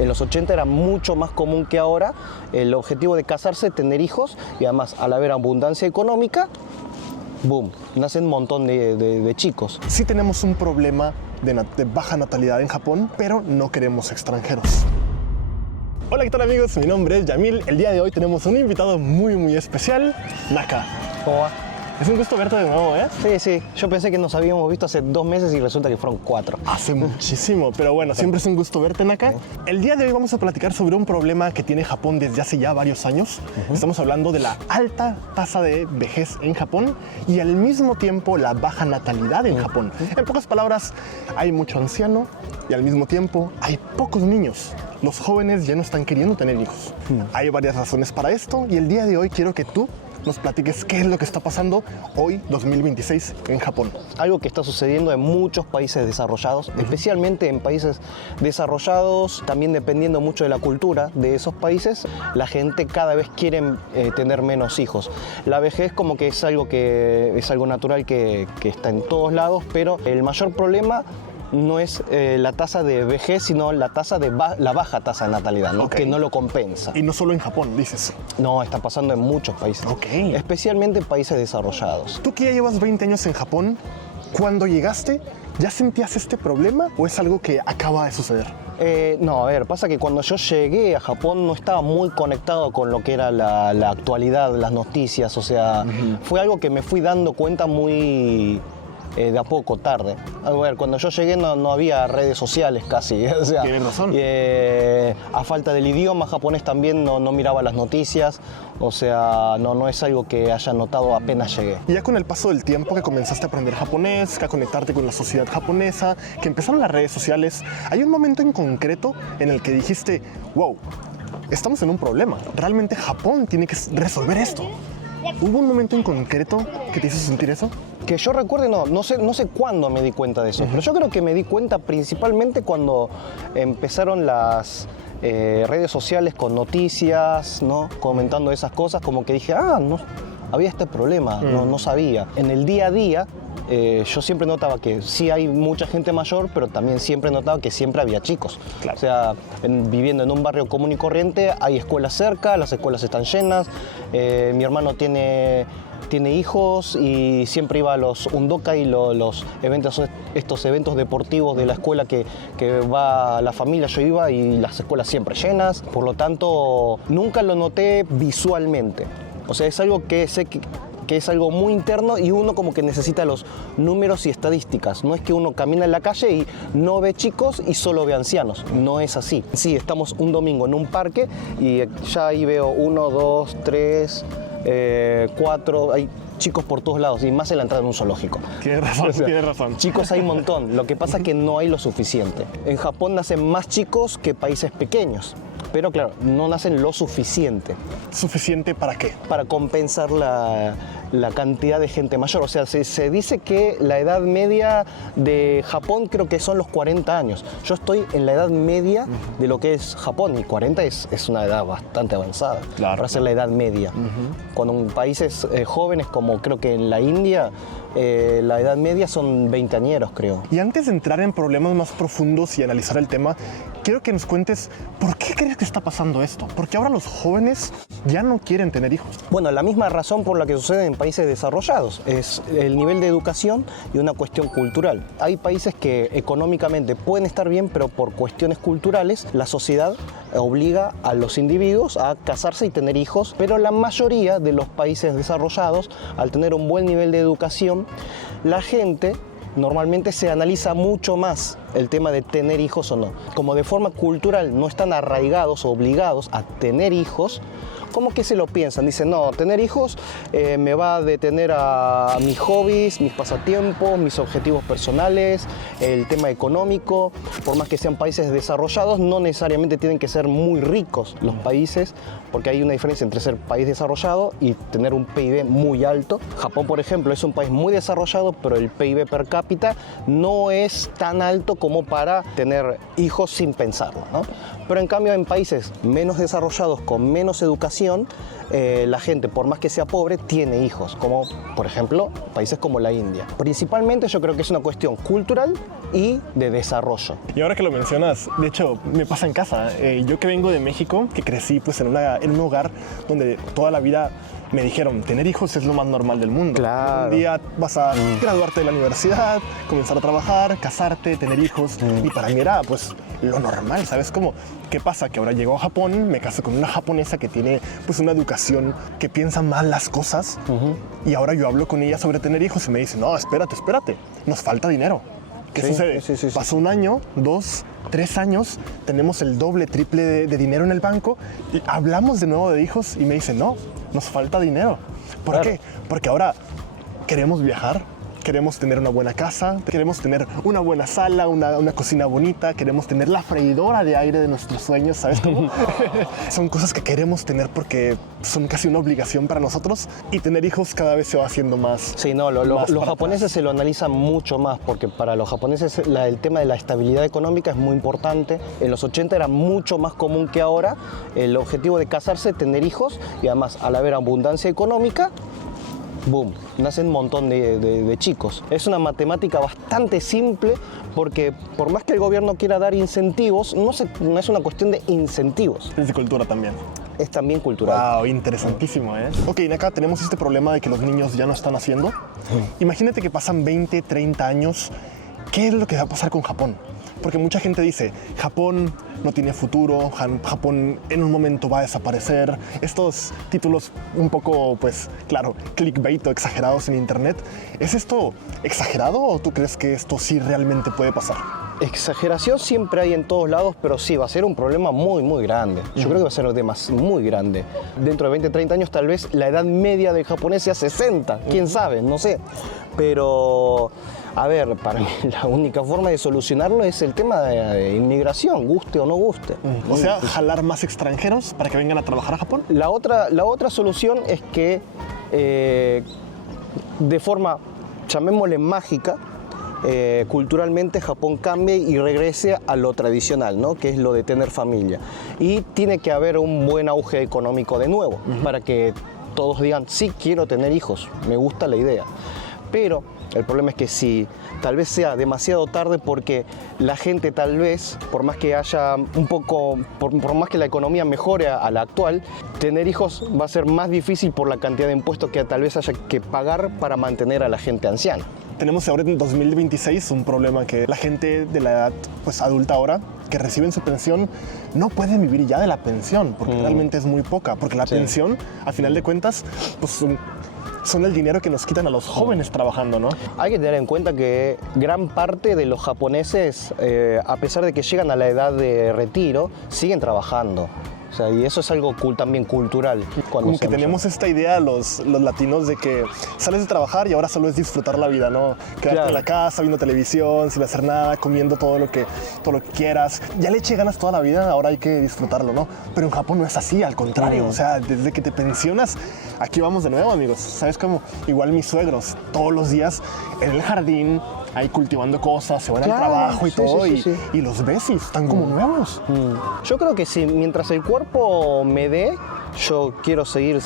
En los 80 era mucho más común que ahora el objetivo de casarse, tener hijos y además al haber abundancia económica, boom, nacen un montón de chicos. Sí tenemos un problema de baja natalidad en Japón, pero no queremos extranjeros. Hola, ¿qué tal amigos? Mi nombre es Yamil. El día de hoy tenemos un invitado muy especial, Naka. ¿Cómo va? Es un gusto verte de nuevo, ¿eh? Sí. Yo pensé que nos habíamos visto hace 2 meses y resulta que fueron 4. Hace muchísimo, pero bueno, siempre es un gusto verte, Naka. El día de hoy vamos a platicar sobre un problema que tiene Japón desde hace ya varios años. Estamos hablando de la alta tasa de vejez en Japón y al mismo tiempo la baja natalidad en Japón. En pocas palabras, hay mucho anciano y al mismo tiempo hay pocos niños. Los jóvenes ya no están queriendo tener hijos. Hay varias razones para esto y el día de hoy quiero que tú nos platiques qué es lo que está pasando hoy, 2026, en Japón. Algo que está sucediendo en muchos países desarrollados, especialmente en países desarrollados, también dependiendo mucho de la cultura de esos países, la gente cada vez quiere tener menos hijos. La vejez como que es algo natural que está en todos lados, pero el mayor problema no es la tasa de vejez, sino la baja tasa de natalidad, ¿no? Okay. Que no lo compensa. Y no solo en Japón, dices. No, está pasando en muchos países, especialmente en países desarrollados. Tú que ya llevas 20 años en Japón, cuando llegaste, ¿ya sentías este problema o es algo que acaba de suceder? No, a ver, pasa que cuando yo llegué a Japón no estaba muy conectado con lo que era la actualidad, las noticias, o sea, fue algo que me fui dando cuenta muy de a poco, tarde. A ver, cuando yo llegué no había redes sociales casi, o sea, tienes razón. A falta del idioma japonés también no miraba las noticias, o sea, no es algo que haya notado apenas llegué. Y ya con el paso del tiempo que comenzaste a aprender japonés, a conectarte con la sociedad japonesa, que empezaron las redes sociales, ¿hay un momento en concreto en el que dijiste, wow, estamos en un problema, realmente Japón tiene que resolver esto? ¿Hubo un momento en concreto que te hizo sentir eso? Que yo recuerde, no sé cuándo me di cuenta de eso, pero yo creo que me di cuenta principalmente cuando empezaron las redes sociales con noticias, ¿no? Comentando esas cosas, como que dije, no, había este problema, no sabía. En el día a día, yo siempre notaba que sí hay mucha gente mayor, pero también siempre notaba que siempre había chicos. Claro. O sea, viviendo en un barrio común y corriente, hay escuelas cerca, las escuelas están llenas, mi hermano tiene hijos y siempre iba a los undokai, estos eventos deportivos de la escuela que va la familia, yo iba y las escuelas siempre llenas, por lo tanto nunca lo noté visualmente. O sea, es algo que sé que es algo muy interno y uno como que necesita los números y estadísticas. No es que uno camina en la calle y no ve chicos y solo ve ancianos. No es así. Sí, estamos un domingo en un parque y ya ahí veo 1, 2, 3, 4, hay chicos por todos lados y más en la entrada de un zoológico. Tienes razón, O sea, tienes razón. Chicos hay un montón, lo que pasa es que no hay lo suficiente. En Japón nacen más chicos que países pequeños, pero claro, no nacen lo suficiente. ¿Suficiente para qué? Para compensar la cantidad de gente mayor. O sea, se dice que la edad media de Japón creo que son los 40 años. Yo estoy en la edad media de lo que es Japón y 40 es una edad bastante avanzada. Claro. Para ser la edad media. Cuando en países jóvenes como creo que en la India, la edad media son 20 añeros, creo. Y antes de entrar en problemas más profundos y analizar el tema, quiero que nos cuentes por qué crees que está pasando esto. Porque ahora los jóvenes ya no quieren tener hijos. Bueno, la misma razón por la que sucede en países desarrollados es el nivel de educación y una cuestión cultural. Hay países que económicamente pueden estar bien, pero por cuestiones culturales la sociedad obliga a los individuos a casarse y tener hijos, pero la mayoría de los países desarrollados, al tener un buen nivel de educación, la gente normalmente se analiza mucho más el tema de tener hijos o no. Como de forma cultural no están arraigados o obligados a tener hijos, como que se lo piensan, dicen, no, tener hijos me va a detener a mis hobbies, mis pasatiempos, mis objetivos personales, el tema económico. Por más que sean países desarrollados, no necesariamente tienen que ser muy ricos los países, porque hay una diferencia entre ser país desarrollado y tener un PIB muy alto. Japón, por ejemplo, es un país muy desarrollado, pero el PIB per cápita no es tan alto como para tener hijos sin pensarlo, ¿no? Pero en cambio en países menos desarrollados, con menos educación, población, la gente, por más que sea pobre, tiene hijos, como por ejemplo países como la India. Principalmente yo creo que es una cuestión cultural y de desarrollo. Y ahora que lo mencionas, de hecho, me pasa en casa. Yo que vengo de México, que crecí pues, en un hogar donde toda la vida me dijeron, tener hijos es lo más normal del mundo. Claro. Un día vas a graduarte de la universidad, comenzar a trabajar, casarte, tener hijos. Y para mí era pues lo normal, ¿sabes cómo? ¿Qué pasa? Que ahora llego a Japón, me caso con una japonesa que tiene pues una educación que piensa mal las cosas. Y ahora yo hablo con ella sobre tener hijos y me dice, no, espérate, nos falta dinero. ¿Qué sucede? Sí. Pasó un año, 2, 3 años, tenemos el doble, triple de dinero en el banco y hablamos de nuevo de hijos y me dicen, no, nos falta dinero. ¿Por qué? Porque ahora queremos viajar, queremos tener una buena casa, queremos tener una buena sala, una cocina bonita, queremos tener la freidora de aire de nuestros sueños, ¿sabes cómo? Son cosas que queremos tener porque son casi una obligación para nosotros y tener hijos cada vez se va haciendo más. Sí, no, los japoneses se lo analizan mucho más porque para los japoneses el tema de la estabilidad económica es muy importante. En los 80 era mucho más común que ahora el objetivo de casarse, tener hijos y además al haber abundancia económica, boom, nacen un montón de chicos. Es una matemática bastante simple porque por más que el gobierno quiera dar incentivos, no es una cuestión de incentivos. Es de cultura también. Es también cultural. Wow, interesantísimo, ¿eh? Ok, acá tenemos este problema de que los niños ya no están haciendo. Imagínate que pasan 20, 30 años. ¿Qué es lo que va a pasar con Japón? Porque mucha gente dice, Japón no tiene futuro, Japón en un momento va a desaparecer. Estos títulos un poco, pues, claro, clickbait o exagerados en internet. ¿Es esto exagerado o tú crees que esto sí realmente puede pasar? Exageración siempre hay en todos lados, pero sí, va a ser un problema muy, muy grande. Yo creo que va a ser muy grande. Dentro de 20, 30 años tal vez la edad media del japonés sea 60, quién sabe, no sé. Pero, a ver, para mí la única forma de solucionarlo es el tema de inmigración, guste o no guste. O sea, jalar más extranjeros para que vengan a trabajar a Japón. La otra solución es que de forma, llamémosle mágica, culturalmente Japón cambie y regrese a lo tradicional, ¿no? Que es lo de tener familia. Y tiene que haber un buen auge económico de nuevo para que todos digan, sí, quiero tener hijos, me gusta la idea. Pero el problema es que si tal vez sea demasiado tarde porque la gente tal vez, por más que haya un poco, por más que la economía mejore a la actual, tener hijos va a ser más difícil por la cantidad de impuestos que tal vez haya que pagar para mantener a la gente anciana. Tenemos ahora en 2026 un problema que la gente de la edad pues, adulta ahora que reciben su pensión no pueden vivir ya de la pensión porque realmente es muy poca, porque la pensión, a final de cuentas, pues son el dinero que nos quitan a los jóvenes trabajando, ¿no? Hay que tener en cuenta que gran parte de los japoneses, a pesar de que llegan a la edad de retiro, siguen trabajando. O sea, y eso es algo también cultural. Como que tenemos esta idea los latinos de que sales de trabajar y ahora solo es disfrutar la vida, ¿no? Quedarte en la casa, viendo televisión, sin hacer nada, comiendo todo lo que quieras. Ya le eché ganas toda la vida, ahora hay que disfrutarlo, ¿no? Pero en Japón no es así, al contrario. O sea, desde que te pensionas, aquí vamos de nuevo, amigos. ¿Sabes cómo? Igual mis suegros, todos los días en el jardín, ahí cultivando cosas, se van al trabajo y todo, y los ves y están como nuevos. Yo creo que si mientras el cuerpo me dé, yo quiero seguir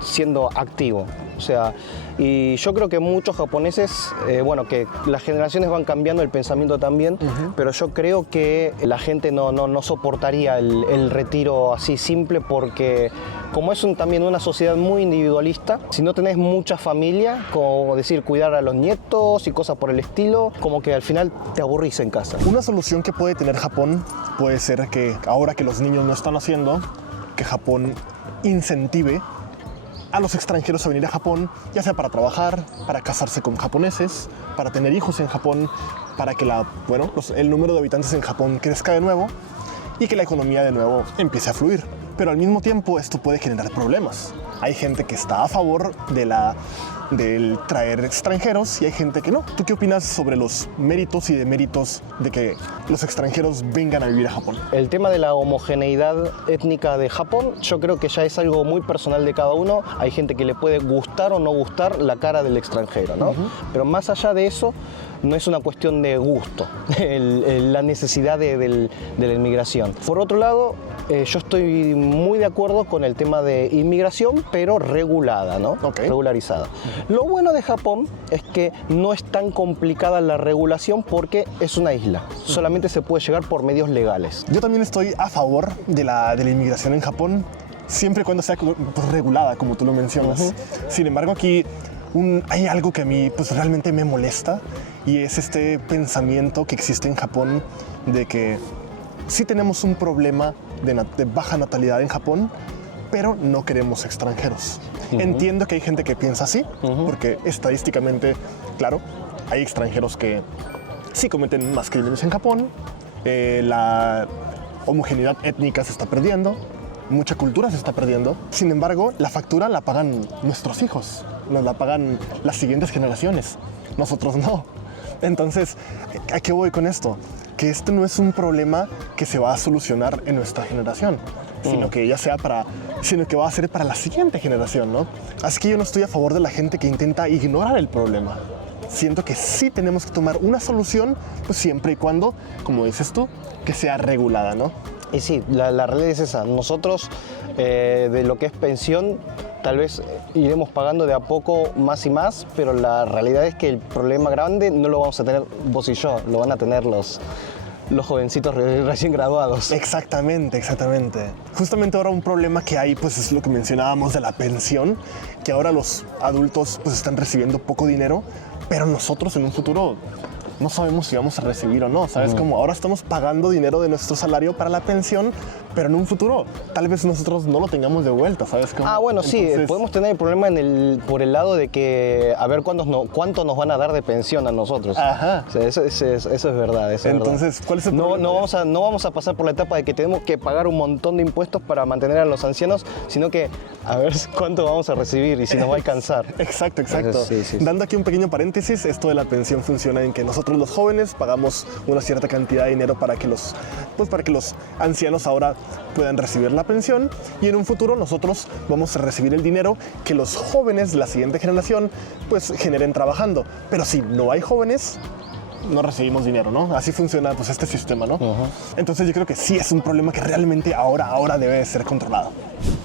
siendo activo. O sea, y yo creo que muchos japoneses, bueno, que las generaciones van cambiando el pensamiento también, pero yo creo que la gente no soportaría el retiro así simple porque como es también una sociedad muy individualista, si no tenés mucha familia, como decir, cuidar a los nietos y cosas por el estilo, como que al final te aburrís en casa. Una solución que puede tener Japón puede ser que ahora que los niños no están haciendo, que Japón incentive a los extranjeros a venir a Japón, ya sea para trabajar, para casarse con japoneses, para tener hijos en Japón, para que el número de habitantes en Japón crezca de nuevo y que la economía de nuevo empiece a fluir. Pero al mismo tiempo esto puede generar problemas. Hay gente que está a favor del traer extranjeros y hay gente que no. ¿Tú qué opinas sobre los méritos y deméritos de que los extranjeros vengan a vivir a Japón? El tema de la homogeneidad étnica de Japón, yo creo que ya es algo muy personal de cada uno. Hay gente que le puede gustar o no gustar la cara del extranjero, ¿no? Pero más allá de eso, no es una cuestión de gusto, la necesidad de la inmigración. Por otro lado, yo estoy muy de acuerdo con el tema de inmigración, pero regulada, ¿no? Ok. Regularizada. Lo bueno de Japón es que no es tan complicada la regulación porque es una isla. Solamente se puede llegar por medios legales. Yo también estoy a favor de la inmigración en Japón, siempre y cuando sea pues, regulada, como tú lo mencionas. Sin embargo, aquí hay algo que a mí pues, realmente me molesta, y es este pensamiento que existe en Japón de que sí tenemos un problema de baja natalidad en Japón, pero no queremos extranjeros. Entiendo que hay gente que piensa así, porque estadísticamente, claro, hay extranjeros que sí cometen más crímenes en Japón, la homogeneidad étnica se está perdiendo, mucha cultura se está perdiendo. Sin embargo, la factura la pagan nuestros hijos, nos la pagan las siguientes generaciones, nosotros no. Entonces, ¿a qué voy con esto? Que este no es un problema que se va a solucionar en nuestra generación, sino que sino que va a ser para la siguiente generación, ¿no? Así que yo no estoy a favor de la gente que intenta ignorar el problema. Siento que sí tenemos que tomar una solución, pues siempre y cuando, como dices tú, que sea regulada, ¿no? Y sí, la realidad es esa. Nosotros, de lo que es pensión, tal vez iremos pagando de a poco más y más, pero la realidad es que el problema grande no lo vamos a tener vos y yo, lo van a tener los jovencitos recién graduados. Exactamente, exactamente. Justamente ahora un problema que hay, pues es lo que mencionábamos de la pensión, que ahora los adultos pues están recibiendo poco dinero, pero nosotros en un futuro no sabemos si vamos a recibir o no, ¿sabes? Como ahora estamos pagando dinero de nuestro salario para la pensión, pero en un futuro tal vez nosotros no lo tengamos de vuelta, ¿sabes? Bueno, sí, podemos tener el problema por el lado de que a ver cuánto nos van a dar de pensión a nosotros. Ajá. O sea, eso es verdad. Entonces, ¿cuál es el problema? No vamos a pasar por la etapa de que tenemos que pagar un montón de impuestos para mantener a los ancianos, sino que a ver cuánto vamos a recibir y si nos va a alcanzar. Exacto. Sí. Dando aquí un pequeño paréntesis, esto de la pensión funciona en que nosotros los jóvenes pagamos una cierta cantidad de dinero para que los ancianos ahora puedan recibir la pensión, y en un futuro nosotros vamos a recibir el dinero que los jóvenes de la siguiente generación pues generen trabajando. Pero si no hay jóvenes, no recibimos dinero, ¿no? Así funciona pues este sistema, ¿no? Entonces yo creo que sí es un problema que realmente ahora debe de ser controlado.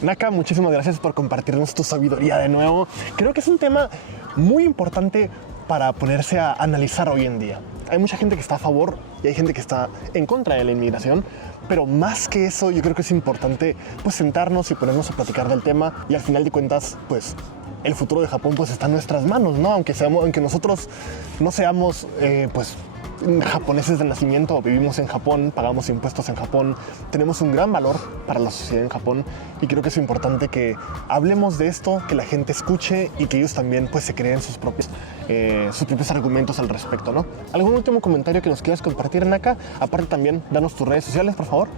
Naka, muchísimas gracias por compartirnos tu sabiduría de nuevo. Creo que es un tema muy importante para ponerse a analizar hoy en día. Hay mucha gente que está a favor y hay gente que está en contra de la inmigración, pero más que eso yo creo que es importante pues sentarnos y ponernos a platicar del tema, y al final de cuentas pues el futuro de Japón pues está en nuestras manos, ¿no? Aunque nosotros no seamos pues japoneses de nacimiento, vivimos en Japón, pagamos impuestos en Japón, tenemos un gran valor para la sociedad en Japón, y creo que es importante que hablemos de esto, que la gente escuche y que ellos también pues se creen sus propios argumentos al respecto, ¿no? ¿Algún último comentario que nos quieras compartir, Naka? Aparte también, danos tus redes sociales, por favor.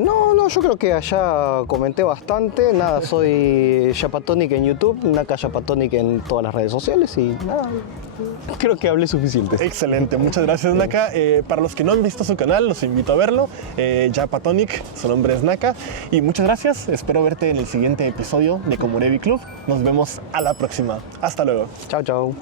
No, yo creo que allá comenté bastante. Nada, soy Japatonic en YouTube, Naka Japatonic en todas las redes sociales, y nada, creo que hablé suficiente. Excelente, muchas gracias, Naka. Para los que no han visto su canal, los invito a verlo. Japatonic, su nombre es Naka. Y muchas gracias, espero verte en el siguiente episodio de Komorebi Club. Nos vemos a la próxima. Hasta luego. Chao.